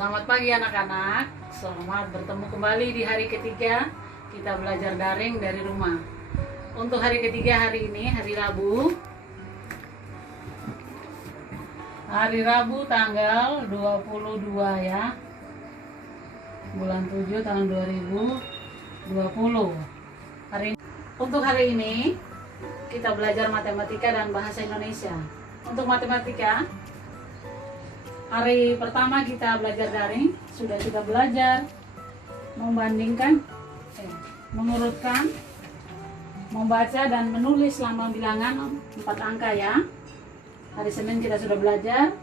Selamat pagi anak-anak, selamat bertemu kembali di hari ketiga kita belajar daring dari rumah. Untuk hari ketiga hari ini, hari Rabu. Hari Rabu tanggal 22 ya. Bulan 7 tahun 2020. Untuk hari ini kita belajar matematika dan bahasa Indonesia. Untuk matematika, hari pertama kita belajar daring, sudah kita belajar membandingkan, mengurutkan, membaca dan menulis lambang bilangan 4 angka ya. Hari Senin kita sudah belajar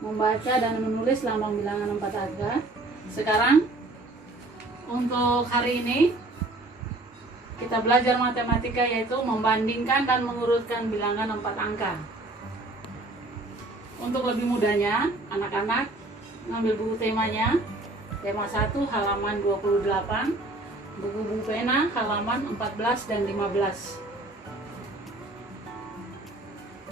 membaca dan menulis lambang bilangan 4 angka. Sekarang untuk hari ini kita belajar matematika, yaitu membandingkan dan mengurutkan bilangan 4 angka. Untuk lebih mudahnya, anak-anak ngambil buku temanya, tema 1 halaman 28, buku pena halaman 14 dan 15.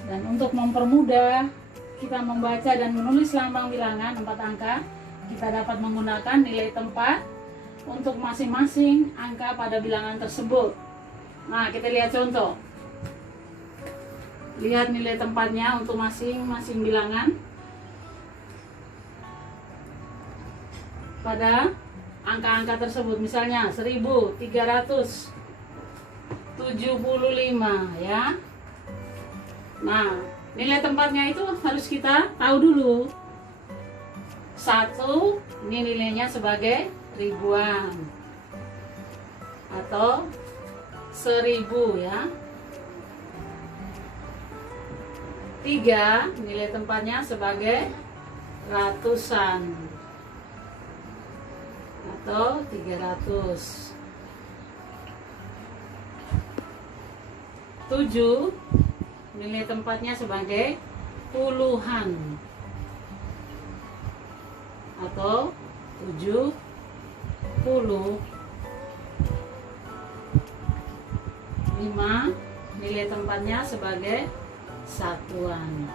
Dan untuk mempermudah kita membaca dan menulis lambang bilangan 4 angka, kita dapat menggunakan nilai tempat untuk masing-masing angka pada bilangan tersebut. Nah, kita lihat contoh. Lihat nilai tempatnya untuk masing-masing bilangan pada angka-angka tersebut. Misalnya 1375 ya. Nah, nilai tempatnya itu harus kita tahu dulu. 1 ini nilainya sebagai ribuan atau 1000 ya. 3 nilai tempatnya sebagai ratusan atau 300. 7 nilai tempatnya sebagai puluhan atau 70. 5 nilai tempatnya sebagai satuan.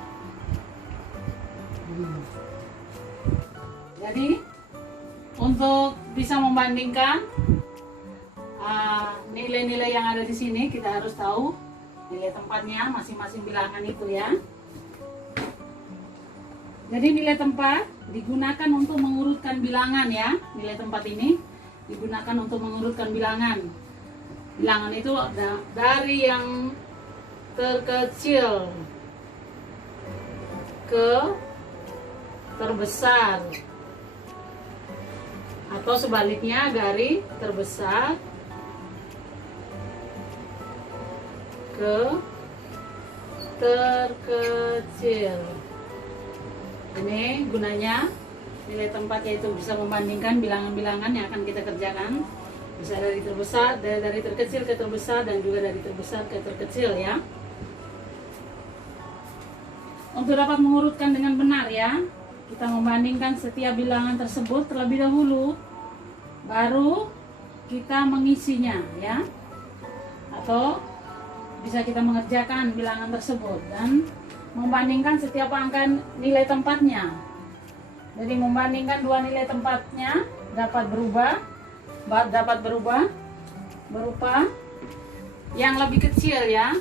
Jadi untuk bisa membandingkan nilai-nilai yang ada di sini, kita harus tahu nilai tempatnya masing-masing bilangan itu ya. Jadi nilai tempat digunakan untuk mengurutkan bilangan ya. Nilai tempat ini digunakan untuk mengurutkan bilangan. Bilangan itu dari yang terkecil ke terbesar, atau sebaliknya dari terbesar ke terkecil. Ini gunanya nilai tempat, yaitu bisa membandingkan bilangan-bilangan yang akan kita kerjakan. Bisa dari terbesar, dari terkecil ke terbesar, dan juga dari terbesar ke terkecil ya. Untuk dapat mengurutkan dengan benar ya, kita membandingkan setiap bilangan tersebut terlebih dahulu, baru kita mengisinya ya. Atau bisa kita mengerjakan bilangan tersebut dan membandingkan setiap angka nilai tempatnya. Jadi membandingkan dua nilai tempatnya dapat berubah berupa yang lebih kecil ya,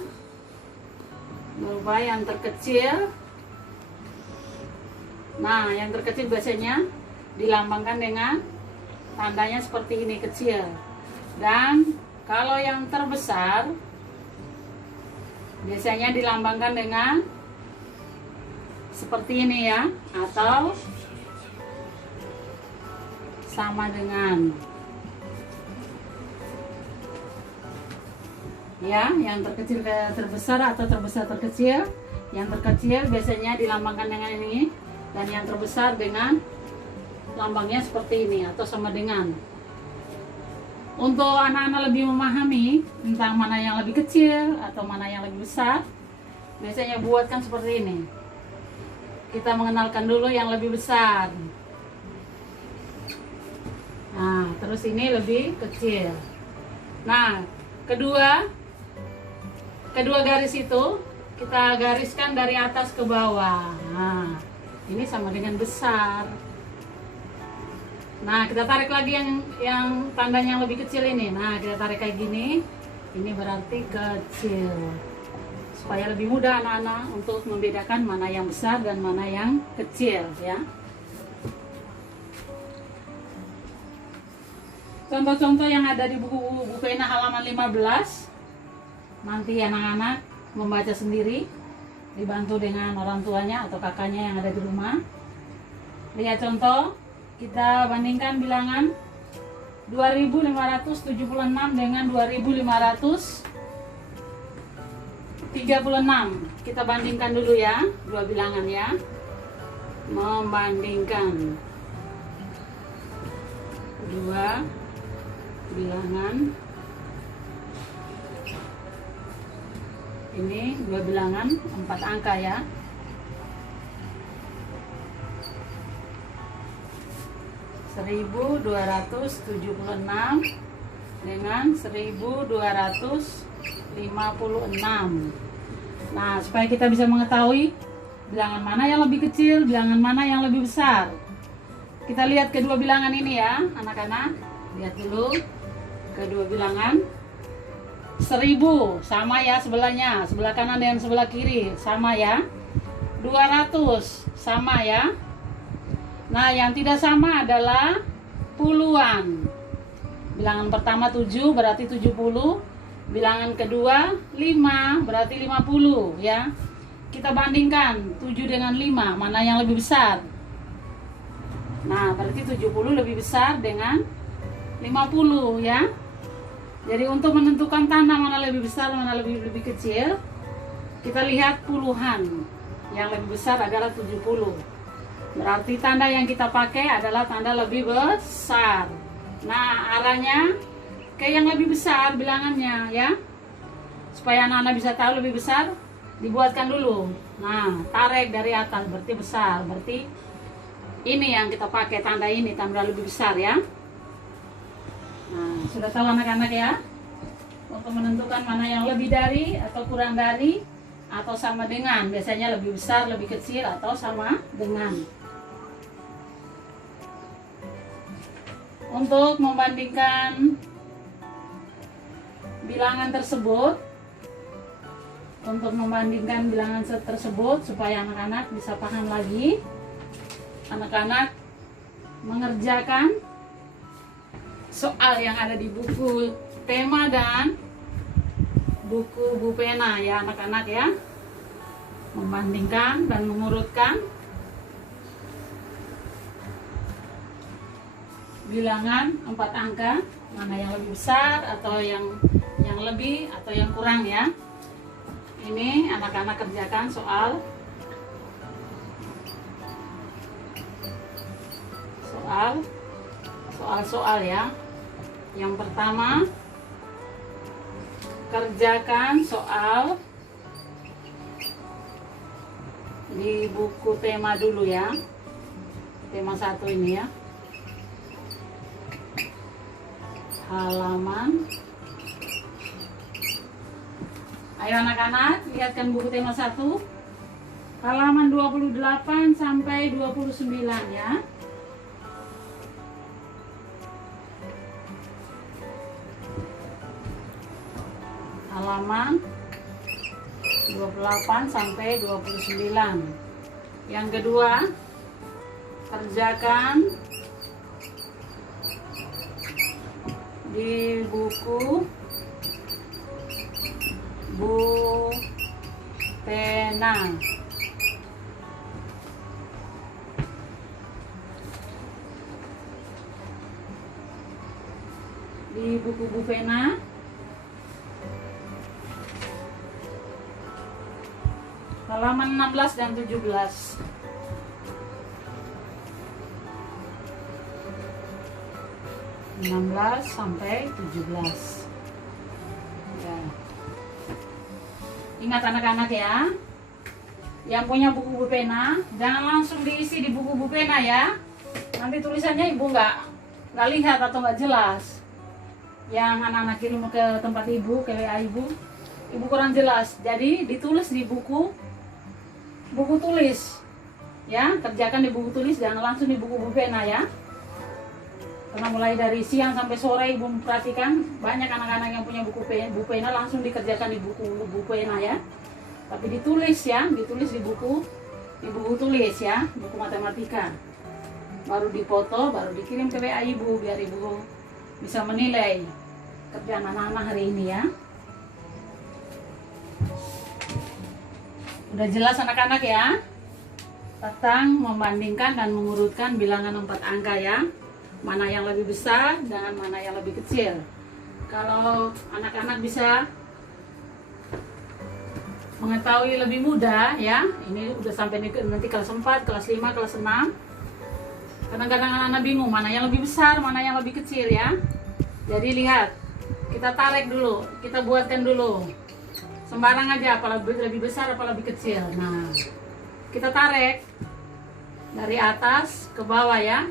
berupa yang terkecil. Nah, yang terkecil biasanya dilambangkan dengan tandanya seperti ini, kecil. Dan kalau yang terbesar biasanya dilambangkan dengan seperti ini ya, atau sama dengan ya, yang terkecil ke terbesar atau terbesar terkecil. Yang terkecil biasanya dilambangkan dengan ini, dan yang terbesar dengan lambangnya seperti ini atau sama dengan. Untuk anak-anak lebih memahami tentang mana yang lebih kecil atau mana yang lebih besar, biasanya buatkan seperti ini. Kita mengenalkan dulu yang lebih besar. Nah, terus ini lebih kecil. Nah, kedua garis itu kita gariskan dari atas ke bawah. Nah, ini sama dengan besar. Nah, kita tarik lagi yang tandanya yang lebih kecil ini. Nah, kita tarik kayak gini. Ini berarti kecil. Supaya lebih mudah anak-anak untuk membedakan mana yang besar dan mana yang kecil ya. Contoh-contoh yang ada di buku pena halaman 15. Nanti anak-anak membaca sendiri, dibantu dengan orang tuanya atau kakaknya yang ada di rumah. Lihat contoh, kita bandingkan bilangan 2576 dengan 2536. Kita bandingkan dulu ya, dua bilangan ya. Membandingkan dua bilangan. Ini dua bilangan 4 angka ya. (1276) dengan 1256. Nah, supaya kita bisa mengetahui bilangan mana yang lebih kecil, bilangan mana yang lebih besar, kita lihat kedua bilangan ini ya, anak-anak. Lihat dulu kedua bilangan. 1000 sama ya sebelahnya, sebelah kanan dan sebelah kiri sama ya. 200 sama ya. Nah, yang tidak sama adalah puluhan. Bilangan pertama 7 berarti 70, bilangan kedua 5 berarti 50 ya. Kita bandingkan 7 dengan 5, mana yang lebih besar? Nah, berarti 70 lebih besar dengan 50 ya. Jadi untuk menentukan tanda mana lebih besar, mana lebih kecil, kita lihat puluhan. Yang lebih besar adalah 70. Berarti tanda yang kita pakai adalah tanda lebih besar. Nah, arahnya ke yang lebih besar bilangannya ya. Supaya anak-anak bisa tahu lebih besar, dibuatkan dulu. Nah, tarik dari atas berarti besar. Berarti ini yang kita pakai, tanda ini, tanda lebih besar ya. Nah, sudah tahu anak-anak ya, untuk menentukan mana yang lebih dari atau kurang dari atau sama dengan. Biasanya lebih besar, lebih kecil, atau sama dengan. Untuk membandingkan bilangan tersebut, supaya anak-anak bisa paham lagi, anak-anak mengerjakan soal yang ada di buku tema dan buku pena ya anak-anak ya. Membandingkan dan mengurutkan bilangan 4 angka, mana yang lebih besar atau yang lebih atau yang kurang ya. Ini anak-anak kerjakan soal ya. Yang pertama, kerjakan soal di buku tema dulu ya. Tema 1 ini ya. Halaman. Ayo anak-anak, lihatkan buku tema 1. Halaman 28 sampai 29 ya. Halaman 28 sampai 29. Yang kedua, kerjakan di buku pena. Di buku pena halaman 16 dan 17. Sampai 17 ya. Ingat anak-anak ya, yang punya buku pena jangan langsung diisi di buku pena ya. Nanti tulisannya ibu nggak lihat atau nggak jelas. Yang anak-anak kirim ke tempat ibu, ke WA ibu kurang jelas. Jadi ditulis di buku tulis ya. Kerjakan di buku tulis, jangan langsung di buku pena ya. Karena mulai dari siang sampai sore ibu perhatikan banyak anak-anak yang punya buku pena langsung dikerjakan di buku pena ya. Tapi ditulis ya, ditulis di buku tulis ya, buku matematika. Baru dipoto, baru dikirim ke WA ibu biar ibu bisa menilai kerjaan anak-anak hari ini ya. Udah jelas anak-anak ya tentang membandingkan dan mengurutkan bilangan 4 angka ya. Mana yang lebih besar dan mana yang lebih kecil. Kalau anak-anak bisa mengetahui lebih mudah ya, ini udah sampai nanti kelas 4, kelas 5, kelas 6. Kadang-kadang anak-anak bingung mana yang lebih besar, mana yang lebih kecil ya. Jadi lihat, kita tarik dulu, kita buatkan dulu. Sembarang aja, apa lebih besar, apa lebih kecil. Nah, kita tarik dari atas ke bawah ya.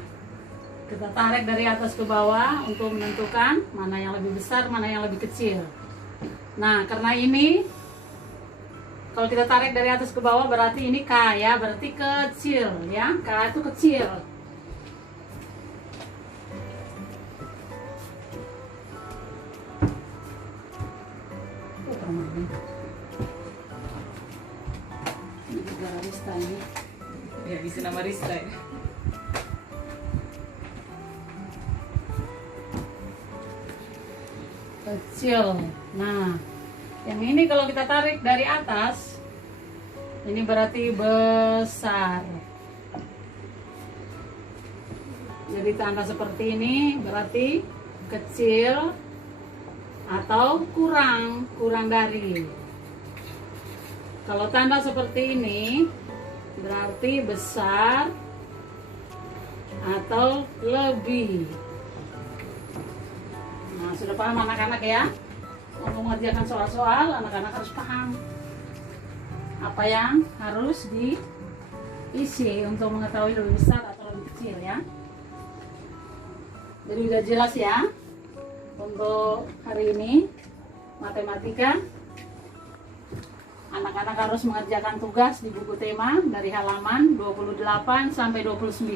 Kita tarik dari atas ke bawah untuk menentukan mana yang lebih besar, mana yang lebih kecil. Nah, karena ini kalau kita tarik dari atas ke bawah berarti ini K ya, berarti kecil ya. K itu kecil. Ini juga Rista ini. Ya, bisa nama Rista ya. Kecil. Nah, yang ini kalau kita tarik dari atas, ini berarti besar. Jadi tanda seperti ini berarti kecil atau kurang dari. Kalau tanda seperti ini berarti besar atau lebih. Nah, sudah paham anak-anak ya? Untuk mengerjakan soal-soal, anak-anak harus paham apa yang harus diisi untuk mengetahui lebih besar atau lebih kecil ya. Jadi udah jelas ya untuk hari ini matematika. Anak-anak harus mengerjakan tugas di buku tema dari halaman 28 sampai 29.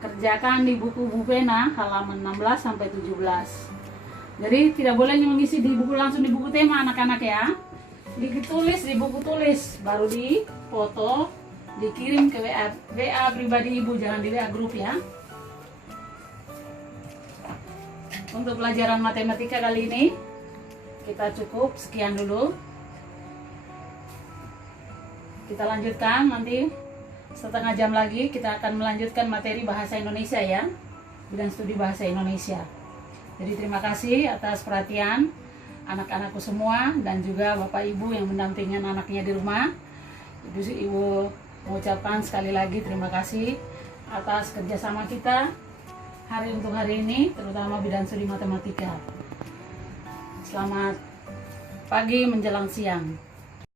Kerjakan di buku pena halaman 16 sampai 17. Jadi tidak boleh mengisi di buku langsung di buku tema anak-anak ya. Ditulis di buku tulis, baru dipoto, dikirim ke WA pribadi ibu, jangan di WA grup ya. Untuk pelajaran matematika kali ini kita cukup sekian dulu. Kita lanjutkan nanti setengah jam lagi kita akan melanjutkan materi bahasa Indonesia ya, bidang studi bahasa Indonesia. Jadi terima kasih atas perhatian anak-anakku semua dan juga Bapak Ibu yang mendampingi anaknya di rumah. Ibu mengucapkan sekali lagi terima kasih atas kerjasama kita untuk hari ini, terutama bidang studi matematika. Selamat pagi menjelang siang.